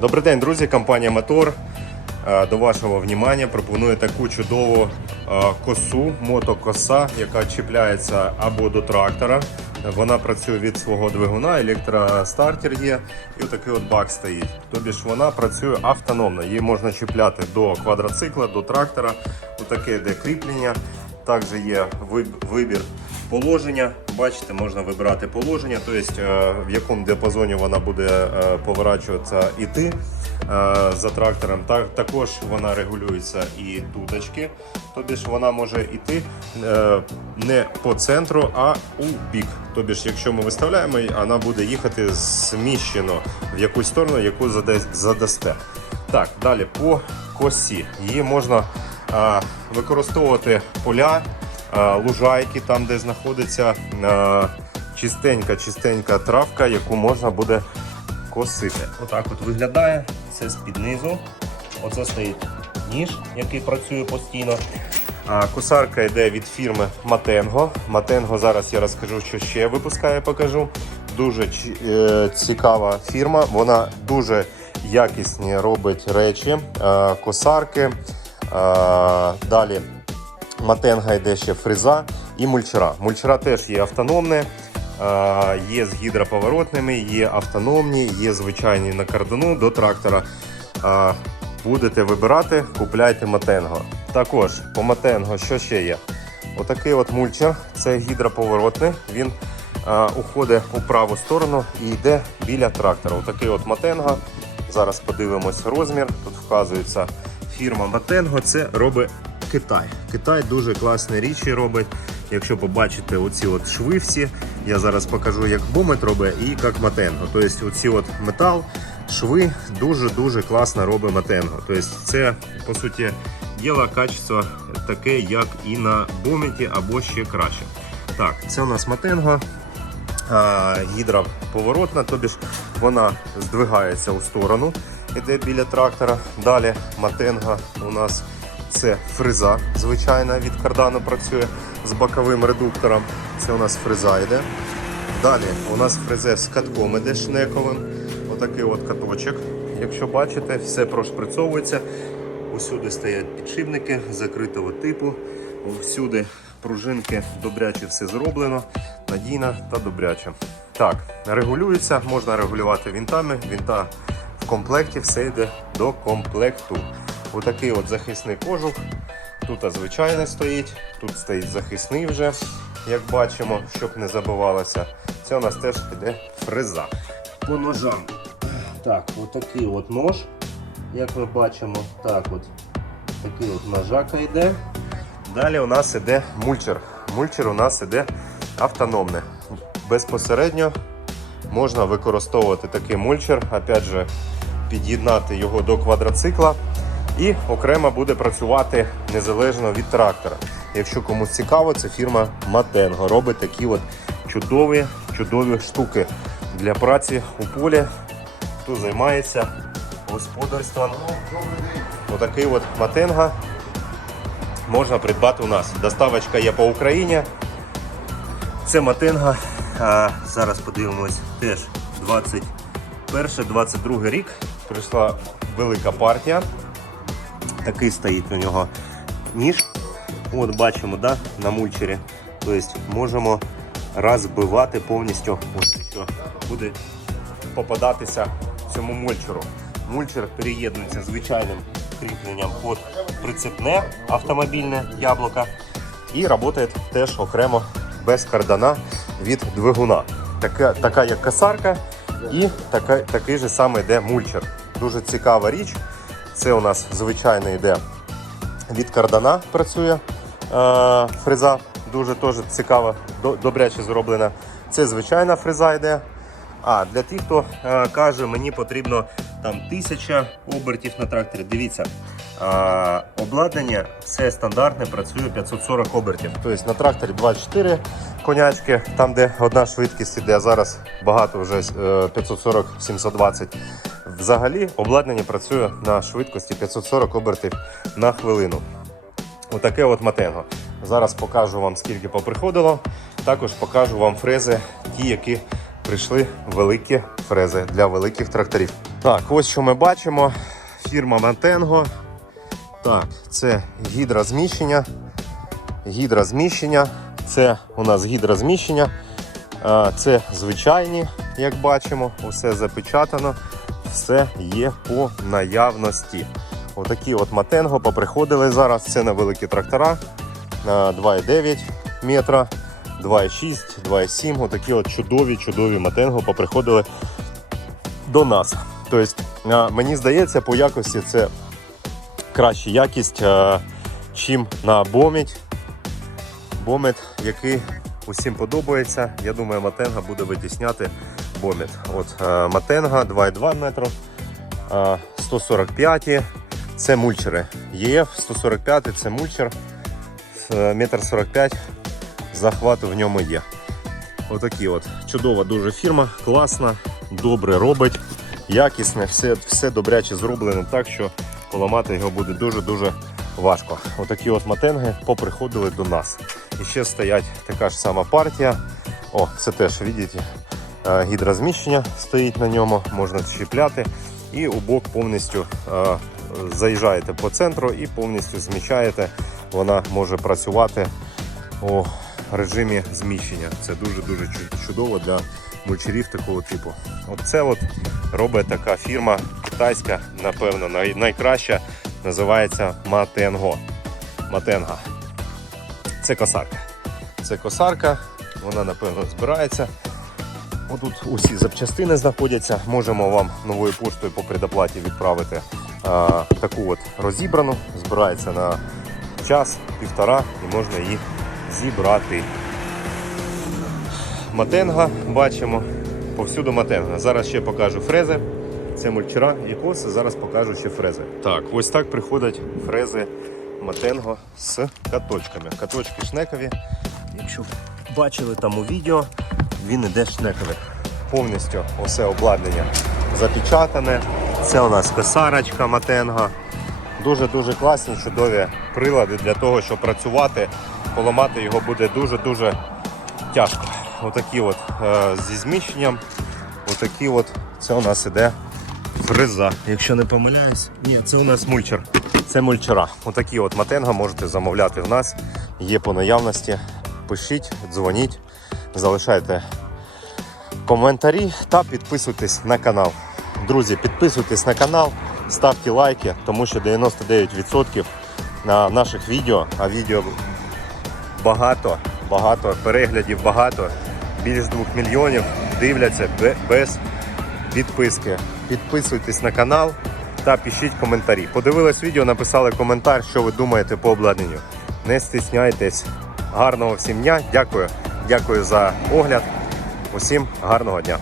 Добрий день, друзі. Компанія Мотор. Е, До вашого внимання пропоную таку чудову е, косу, мотокоса, яка чіпляється або до трактора. Вона працює від свого двигуна, електростартер є, і отакий от бак стоїть. Тобі ж вона працює автономно. Її можна чіпляти до квадроцикла, до трактора. Отаке йде кріплення. Також є вибір положення. Бачите, можна вибирати положення, тобто е, в якому діапазоні вона буде е, поворачуватися іти е, за трактором. Також вона регулюється і туточки, тобі вона може йти не по центру, а у бік. Тобі якщо ми виставляємо, вона буде їхати зміщено в якусь сторону, яку задасте. Так, далі по косі. Її можна використовувати поля, лужайки, там, де знаходиться чистенька, чистенька травка, яку можна буде косити. Отак от виглядає. Це з-під низу. Оце стоїть ніж, який працює постійно. Косарка йде від фірми Matengo. Matengo зараз я розкажу, що ще випускає, покажу. Дуже е, цікава фірма. Вона дуже якісні робить речі, е, косарки. Е, далі Матенга йде ще фреза і мульчера. Мульчера теж є автономне, е, є з гідроповоротними, є автономні, є звичайні на кардану до трактора. Е, Будете вибирати, купляйте Матенго. Також по Матенго що ще є? Отакий от мульчер, це гідроповоротний. Він е, уходить у праву сторону і йде біля трактора. Отакий от Матенго. Зараз подивимось розмір. Тут вказується фірма Матенго. Це робить Китай. Китай дуже класні річі робить. Якщо побачите оці от шви всі, я зараз покажу, як Бомет робить і як Матенго. Тобто оці от метал, шви дуже-дуже класно робить Матенго. Тобто це, по суті, діло качество таке, як і на Бометі, або ще краще. Так, це у нас Матенго. А, гідроповоротна, тобі ж вона здвигається у сторону, іде біля трактора. Далі матенга у нас це фреза, звичайна від кардану працює з боковим редуктором. Це у нас фреза йде. Далі у нас фрезе з катком іде шнековим. Отакий от каточок. Якщо бачите, все прошприцьовується. Усюди стоять підшипники закритого типу. Всюди пружинки добряче все зроблено, надійно та добряче. Так, регулюється, можна регулювати вінтами. Вінта комплекті все йде до комплекту. Отакий от захисний кожух. Тут звичайний стоїть, тут стоїть захисний вже, як бачимо, щоб не забивалося. Це у нас теж йде фреза. По ножам. Так, отакий от нож, як ми бачимо, так от такий от ножака йде. Далі у нас іде мульчер. Мульчер у нас іде автономний. Безпосередньо можна використовувати такий мульчер, опять же, під'єднати його до квадроцикла і окремо буде працювати незалежно від трактора. Якщо комусь цікаво, це фірма Matengo робить такі от чудові, чудові штуки для праці у полі. Хто займається господарством. Отакий от Matengo можна придбати у нас. Доставочка є по Україні. Це Матенга. Зараз подивимось теж 21-22 рік. Прийшла велика партія. Такий стоїть у нього ніж. От бачимо, да, на мульчері. Тобто можемо розбивати повністю, ось що буде попадатися цьому мульчеру. Мульчер переєднується звичайним кріпленням під прицепне автомобільне яблуко і працює теж окремо без кардана від двигуна. Така, така як касарка і така, такий же самий йде мульчер. Дуже цікава річ. Це у нас звичайно йде від кардана працює е, фреза. Дуже теж цікава, добряче зроблена. Це звичайна фреза йде. А для тих, хто е, каже, мені потрібно там тисяча обертів на тракторі. Дивіться, е, обладнання все стандартне, працює 540 обертів. Тобто на тракторі 24 конячки, там де одна швидкість іде, а зараз багато вже е, 540-720. Взагалі обладнання працює на швидкості 540 обертів на хвилину. отаке от матенго. Зараз покажу вам, скільки поприходило. Також покажу вам фрези, ті, які прийшли великі фрези для великих тракторів. Так, ось що ми бачимо. Фірма Матенго. Так, це гідрозміщення. Гідрозміщення. Це у нас гідрозміщення. Це звичайні, як бачимо, усе запечатано, все є по наявності. Отакі от матенго поприходили зараз. Це на великі трактора. На 2,9 метра, 2,6, 2,7. Отакі от чудові, чудові матенго поприходили до нас. Тобто, мені здається, по якості це краща якість, чим на бомідь. Бомет, який усім подобається. Я думаю, Матенга буде витісняти бомет. От е, Матенга 2,2 метру, е, 145 це мульчери. ЄФ 145 це мульчер. Е, Метр 45 захвату в ньому є. Отакі от. Чудова дуже фірма, класна, добре робить, якісне, все, все добряче зроблено так, що поламати його буде дуже-дуже важко. Отакі от матенги поприходили до нас. І ще стоять така ж сама партія. О, це теж, бачите, е, гідрозміщення стоїть на ньому, можна чіпляти. І у бок повністю е, заїжджаєте по центру і повністю зміщаєте. Вона може працювати у режимі зміщення. Це дуже-дуже чудово для мульчерів такого типу. От це от робить така фірма китайська, напевно, найкраща. Називається Матенго. Матенга. Це косарка. Це косарка, вона напевно збирається. Отут усі запчастини знаходяться. Можемо вам новою поштою по предоплаті відправити а, таку от розібрану. Збирається на час, півтора і можна її зібрати. Матенга бачимо. Повсюду матенга. Зараз ще покажу фрези. Це мульчера і коси. Зараз покажу ще фрези. Так, ось так приходять фрези Матенго з каточками. Каточки шнекові. Якщо бачили там у відео, він іде шнековий. Повністю усе обладнання запечатане. Це у нас косарочка Матенго. Дуже-дуже класні, чудові прилади для того, щоб працювати. Поламати його буде дуже-дуже тяжко. Отакі от е, зі зміщенням. Отакі от. Це у нас іде фреза. Якщо не помиляюсь. Ні, це у нас мульчер. Це мульчера. Отакі от матенга можете замовляти в нас. Є по наявності. Пишіть, дзвоніть, залишайте коментарі та підписуйтесь на канал. Друзі, підписуйтесь на канал, ставте лайки, тому що 99% на наших відео, а відео багато, багато переглядів, багато, більш 2 мільйонів дивляться без підписки. Підписуйтесь на канал та пишіть коментарі. Подивились відео, написали коментар, що ви думаєте по обладнанню. Не стісняйтесь. Гарного всім дня. Дякую. Дякую за огляд. Усім гарного дня.